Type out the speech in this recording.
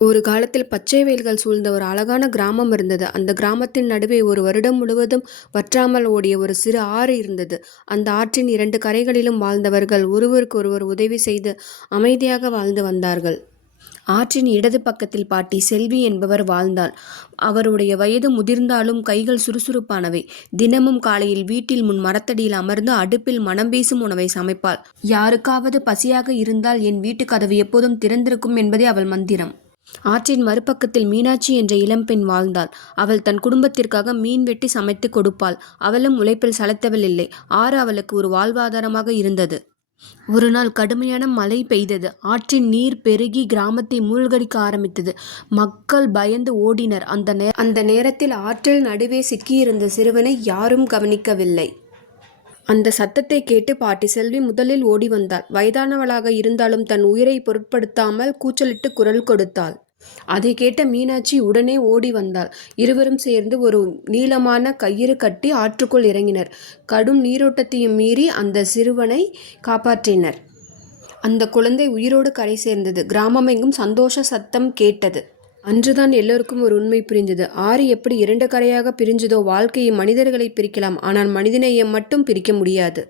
ஒரு காலத்தில் பச்சை வயல்கள் சூழ்ந்த ஒரு அழகான கிராமம் இருந்தது. அந்த கிராமத்தின் நடுவே ஒரு வருடம் முழுவதும் வற்றாமல் ஓடிய ஒரு சிறு ஆறு இருந்தது. அந்த ஆற்றின் 2 கரைகளிலும் வாழ்ந்தவர்கள் ஒருவருக்கொருவர் உதவி செய்து அமைதியாக வாழ்ந்து வந்தார்கள். ஆற்றின் இடது பக்கத்தில் பாட்டி செல்வி என்பவர் வாழ்ந்தாள். அவருடைய வயது முதிர்ந்தாலும் கைகள் சுறுசுறுப்பானவை. தினமும் காலையில் வீட்டில் முன் மரத்தடியில் அமர்ந்து அடுப்பில் மனம் வீசும் உணவை சமைப்பாள். யாருக்காவது பசியாக இருந்தால் என் வீட்டு கதவு எப்போதும் திறந்திருக்கும் என்பதே அவள் மந்திரம். ஆற்றின் மறுபக்கத்தில் மீனாட்சி என்ற இளம்பெண் வாழ்ந்தாள். அவள் தன் குடும்பத்திற்காக மீன் வெட்டி சமைத்து கொடுப்பாள். அவளும் உழைப்பில் சளைத்தவள் இல்லை. ஆறு அவளுக்கு ஒரு வாழ்வாதாரமாக இருந்தது. ஒரு நாள் கடுமையான மழை பெய்தது. ஆற்றின் நீர் பெருகி கிராமத்தை மூழ்கடிக்க ஆரம்பித்தது. மக்கள் பயந்து ஓடினர். அந்த நேரத்தில் ஆற்றில் நடுவே சிக்கியிருந்த சிறுவனை யாரும் கவனிக்கவில்லை. அந்த சத்தத்தை கேட்டு பாட்டி செல்வி முதலில் ஓடி வந்தாள். வயதானவளாக இருந்தாலும் தன் உயிரை பொருட்படுத்தாமல் கூச்சலிட்டு குரல் கொடுத்தாள். அதை கேட்ட மீனாட்சி உடனே ஓடி வந்தாள். இருவரும் சேர்ந்து ஒரு நீளமான கயிறு கட்டி ஆற்றுக்குள் இறங்கினர். கடும் நீரோட்டத்தையும் மீறி அந்த சிறுவனை காப்பாற்றினர். அந்த குழந்தை உயிரோடு கரை சேர்ந்தது. கிராமமெங்கும் சந்தோஷ சத்தம் கேட்டது. அன்றுதான் எல்லோருக்கும் ஒரு உண்மை புரிந்தது. ஆறு எப்படி 2 கரையாக பிரிஞ்சதோ, வாழ்க்கையை மனிதர்களை பிரிக்கலாம், ஆனால் மனிதநேயம் மட்டும் பிரிக்க முடியாது.